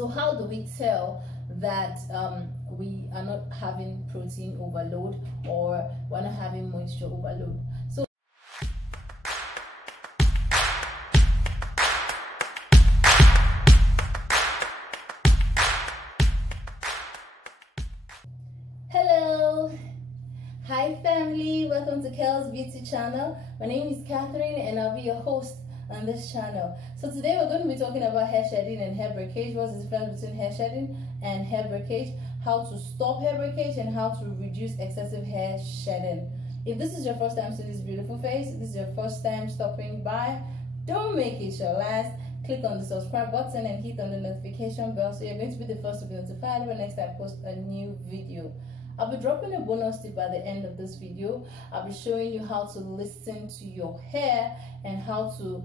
So how do we tell that we are not having protein overload or we're not having moisture overload? So hello, hi family, welcome to Kel's Beauty channel. My name is Catherine and I'll be your host on this channel. So today we're going to be talking about hair shedding and hair breakage. What's the difference between hair shedding and hair breakage, how to stop hair breakage, and how to reduce excessive hair shedding. If this is your first time seeing this beautiful face, this is your first time stopping by, don't make it your last. Click on the subscribe button and hit on the notification bell so you're going to be the first to be notified when next I post a new video. I'll be dropping a bonus tip at the end of this video. I'll be showing you how to listen to your hair and how to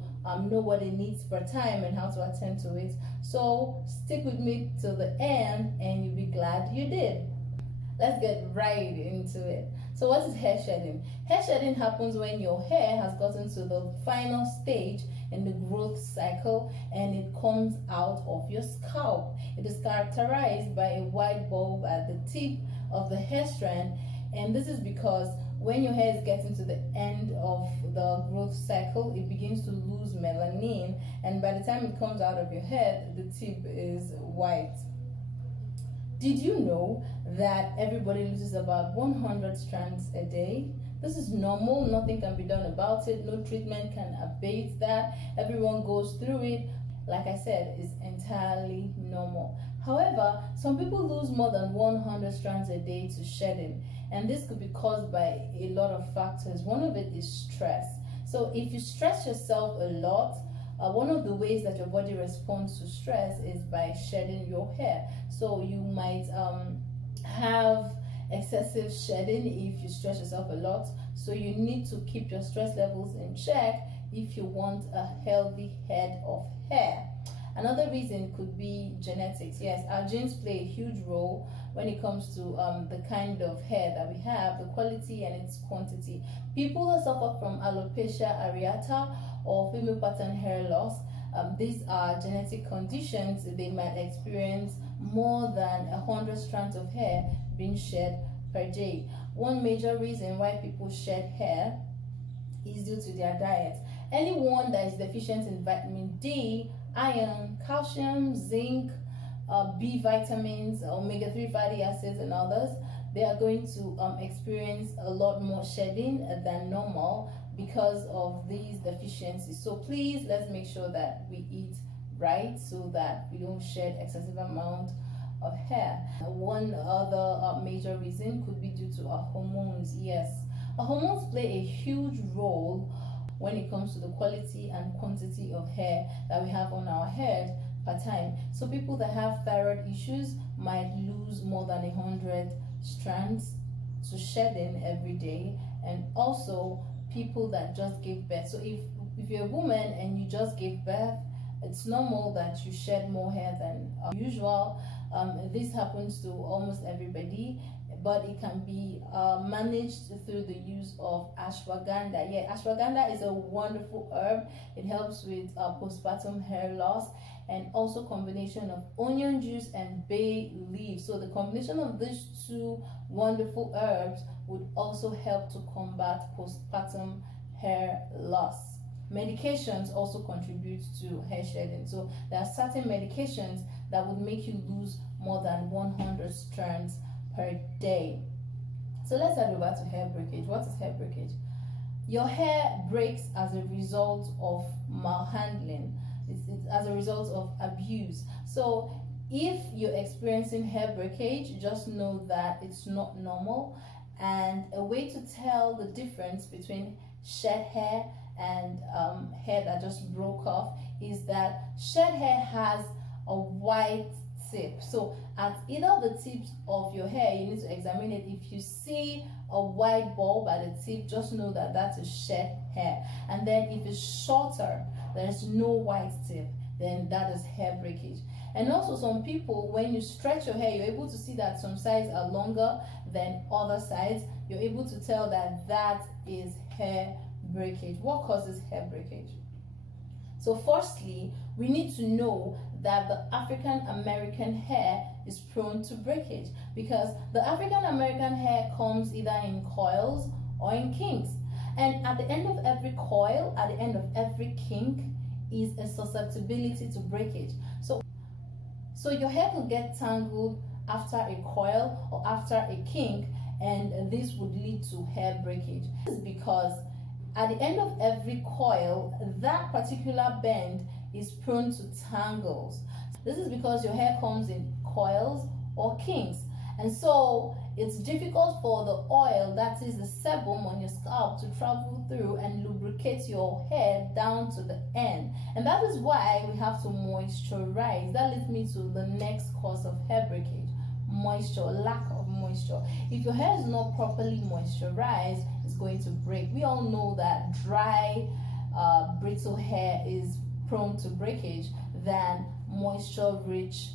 know what it needs per time and how to attend to it. So stick with me till the end and you'll be glad you did. Let's get right into it. So what is hair shedding? Hair shedding happens when your hair has gotten to the final stage in the growth cycle and it comes out of your scalp. It is characterized by a white bulb at the tip of the hair strand, and this is because when your hair is getting to the end of the growth cycle, it begins to lose melanin, and by the time it comes out of your head, the tip is white. Did you know that everybody loses about 100 strands a day? This is normal, nothing can be done about it, no treatment can abate that, everyone goes through it. Like I said, it's entirely normal. However, some people lose more than 100 strands a day to shedding, and this could be caused by a lot of factors. One of it is stress. So if you stress yourself a lot, one of the ways that your body responds to stress is by shedding your hair. So you might have excessive shedding if you stress yourself a lot. So you need to keep your stress levels in check if you want a healthy head of hair. Another reason could be genetics. Yes, our genes play a huge role when it comes to the kind of hair that we have, the quality and its quantity. People that suffer from alopecia areata or female pattern hair loss, these are genetic conditions. They might experience more than 100 strands of hair being shed per day. One major reason why people shed hair is due to their diet. Anyone that is deficient in vitamin D, iron, calcium, zinc, B vitamins, omega-3 fatty acids, and others, they are going to experience a lot more shedding than normal because of these deficiencies. So please, let's make sure that we eat right so that we don't shed excessive amount of hair. One other major reason could be due to our hormones. Yes, our hormones play a huge role when it comes to the quality and quantity of hair that we have on our head per time. So people that have thyroid issues might lose more than 100 strands to shedding every day, and also people that just give birth. So if you're a woman and you just gave birth, it's normal that you shed more hair than usual. This happens to almost everybody, but it can be managed through the use of ashwagandha. Yeah, ashwagandha is a wonderful herb. It helps with postpartum hair loss, and also combination of onion juice and bay leaves. So the combination of these two wonderful herbs would also help to combat postpartum hair loss. Medications also contribute to hair shedding. So there are certain medications that would make you lose more than 100 strands per day. So let's head over to hair breakage. What is hair breakage? Your hair breaks as a result of malhandling. It's as a result of abuse. So if you're experiencing hair breakage, just know that it's not normal. And a way to tell the difference between shed hair and hair that just broke off is that shed hair has a white tip. So at either of the tips of your hair, you need to examine it. If you see a white bulb at the tip, just know that that's a shed hair. And then if it's shorter, there's no white tip, then that is hair breakage. And also some people, when you stretch your hair, you're able to see that some sides are longer than other sides. You're able to tell that that is hair breakage. What causes hair breakage? So firstly, we need to know that the African American hair is prone to breakage, because the African American hair comes either in coils or in kinks. And at the end of every coil, at the end of every kink, is a susceptibility to breakage. So your hair could get tangled after a coil or after a kink, and this would lead to hair breakage. This is because at the end of every coil, that particular bend is prone to tangles. This is because your hair comes in coils or kinks, and so it's difficult for the oil, that is the sebum on your scalp, to travel through and lubricate your hair down to the end. And that is why we have to moisturize. That leads me to the next cause of hair breakage: moisture, lack of moisture. If your hair is not properly moisturized, it's going to break. We all know that dry, brittle hair is prone to breakage than moisture-rich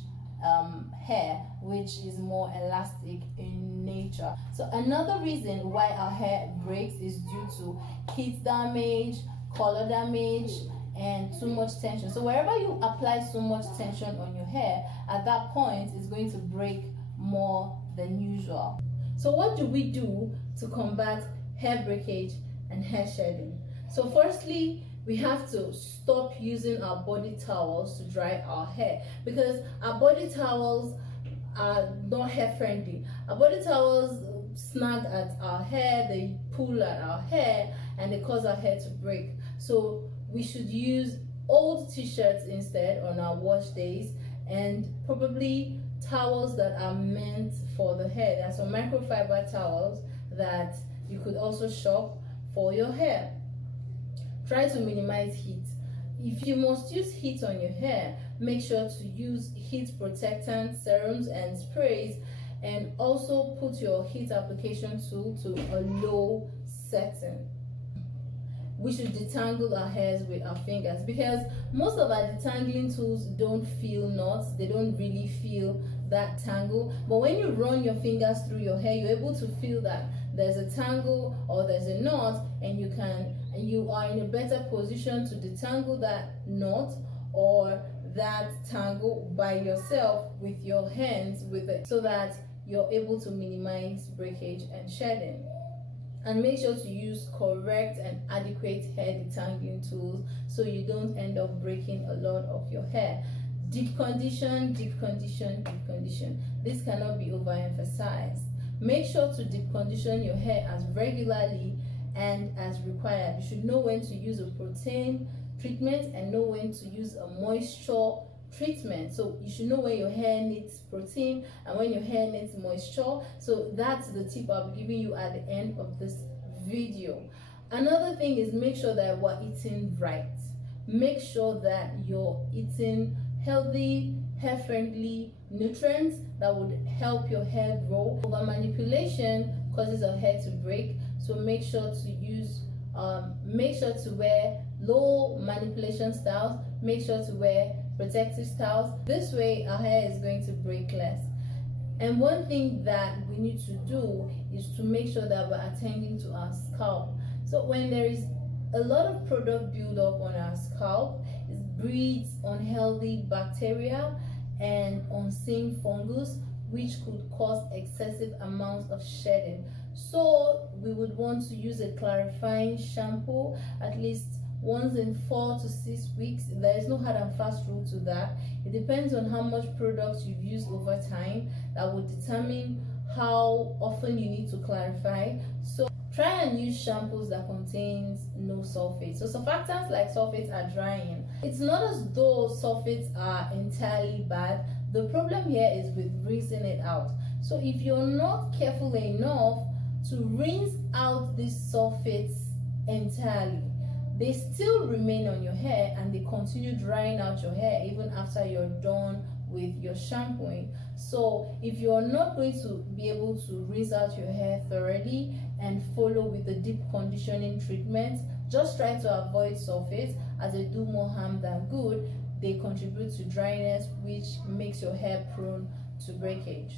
hair, which is more elastic in nature. So another reason why our hair breaks is due to heat damage, color damage, and too much tension. So wherever you apply so much tension on your hair, at that point it's going to break more than usual. So what do we do to combat hair breakage and hair shedding? So firstly, we have to stop using our body towels to dry our hair, because our body towels are not hair friendly. Our body towels snag at our hair, they pull at our hair, and they cause our hair to break. So we should use old t-shirts instead on our wash days, and probably towels that are meant for the hair. There are some microfiber towels that you could also shop for your hair. Try to minimize heat. If you must use heat on your hair, make sure to use heat protectant serums and sprays, and also put your heat application tool to a low setting. We should detangle our hairs with our fingers, because most of our detangling tools don't feel knots, they don't really feel that tangle. But when you run your fingers through your hair, you're able to feel that there's a tangle or there's a knot, and you are in a better position to detangle that knot or that tangle by yourself with your hands so that you're able to minimize breakage and shedding. And make sure to use correct and adequate hair detangling tools so you don't end up breaking a lot of your hair. Deep condition, deep condition, deep condition. This cannot be overemphasized. Make sure to deep condition your hair as regularly and as required. You should know when to use a protein treatment and know when to use a moisture treatment. So you should know when your hair needs protein and when your hair needs moisture. So that's the tip I'll be giving you at the end of this video. Another thing is, make sure that we're eating right. Make sure that you're eating healthy, hair-friendly nutrients that would help your hair grow. Over manipulation causes our hair to break, so make sure to wear low manipulation styles. Make sure to wear protective styles. This way our hair is going to break less. And one thing that we need to do is to make sure that we're attending to our scalp. So when there is a lot of product buildup on our scalp, it breeds unhealthy bacteria and unseen fungus, which could cause excessive amounts of shedding. So we would want to use a clarifying shampoo at least once in 4 to 6 weeks. There is no hard and fast rule to that. It depends on how much product you've used over time that would determine how often you need to clarify. So try and use shampoos that contains no sulfates. So surfactants like sulfates are drying. It's not as though sulfates are entirely bad. The problem here is with rinsing it out. So if you're not careful enough to rinse out these sulfates entirely, they still remain on your hair and they continue drying out your hair even after you're done with your shampooing. So if you're not going to be able to rinse out your hair thoroughly and follow with the deep conditioning treatment, just try to avoid sulfates, as they do more harm than good. They contribute to dryness, which makes your hair prone to breakage.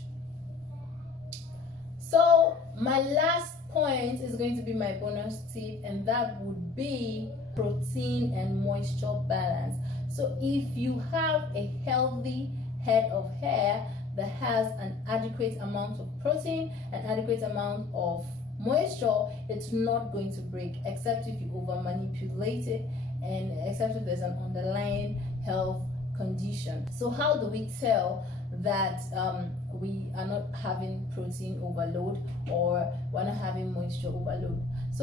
So my last point is going to be my bonus tip, and that would be protein and moisture balance. So if you have a healthy head of hair that has an adequate amount of protein, an adequate amount of moisture, it's not going to break, except if you over manipulate it, and except if there's an underlying health condition. So how do we tell that we are not having protein overload or we're not having moisture overload?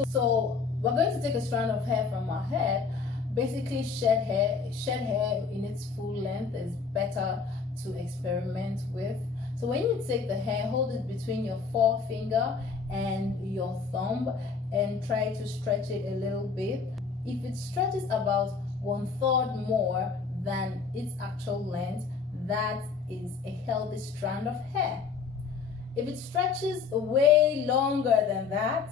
So we're going to take a strand of hair from our head. Basically, shed hair in its full length is better to experiment with. So when you take the hair, hold it between your forefinger and your thumb and try to stretch it a little bit. If it stretches about 1/3 more than its actual length, that is a healthy strand of hair. If it stretches way longer than that,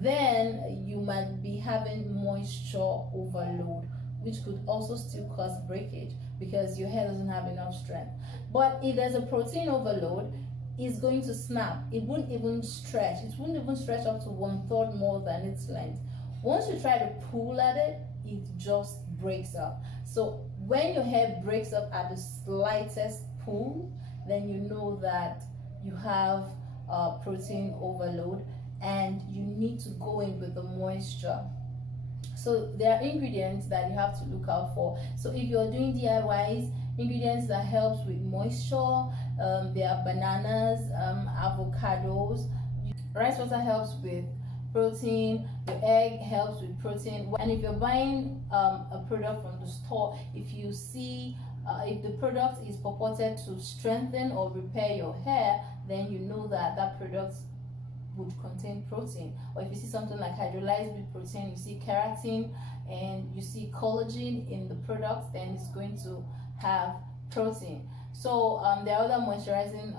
then you might be having moisture overload, which could also still cause breakage because your hair doesn't have enough strength. But if there's a protein overload, it's going to snap. It wouldn't even stretch. It wouldn't even stretch up to 1/3 more than its length. Once you try to pull at it, it just breaks up. So when your hair breaks up at the slightest pull, then you know that you have protein overload and you need to go in with the moisture. So there are ingredients that you have to look out for. So if you're doing DIYs, ingredients that helps with moisture, there are bananas, avocados. Rice water helps with protein, your egg helps with protein. And if you're buying a product from the store, if you see if the product is purported to strengthen or repair your hair, then you know that that product would contain protein. Or if you see something like hydrolyzed wheat protein, you see keratin and you see collagen in the product, then it's going to have protein. So there are other moisturizing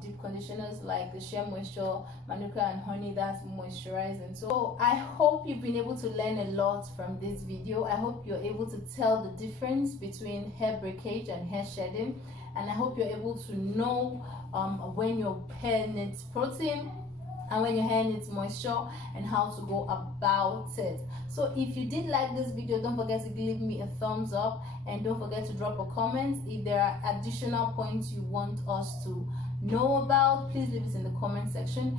deep conditioners like the Shea Moisture, Manuka and Honey, that's moisturizing. So I hope you've been able to learn a lot from this video. I hope you're able to tell the difference between hair breakage and hair shedding, and I hope you're able to know when your hair needs protein and when your hair needs moisture and how to go about it. So if you did like this video, don't forget to give me a thumbs up and don't forget to drop a comment. If there are additional points you want us to know about, please leave it in the comment section.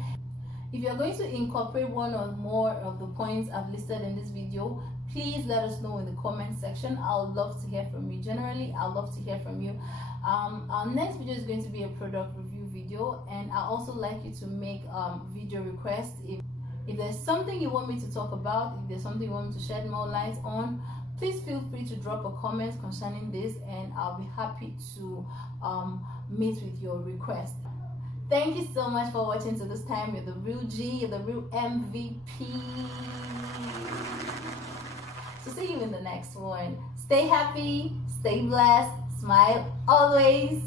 If you're going to incorporate one or more of the points I've listed in this video, please let us know in the comment section. I'd love to hear from you. Generally, I'd love to hear from you. Our next video is going to be a product review video, and I also like you to make video requests. If there's something you want me to talk about, if there's something you want me to shed more light on, please feel free to drop a comment concerning this, and I'll be happy to meet with your request. Thank you so much for watching to this time. You're the real G, you're the real MVP. So see you in the next one. Stay happy, stay blessed, smile always.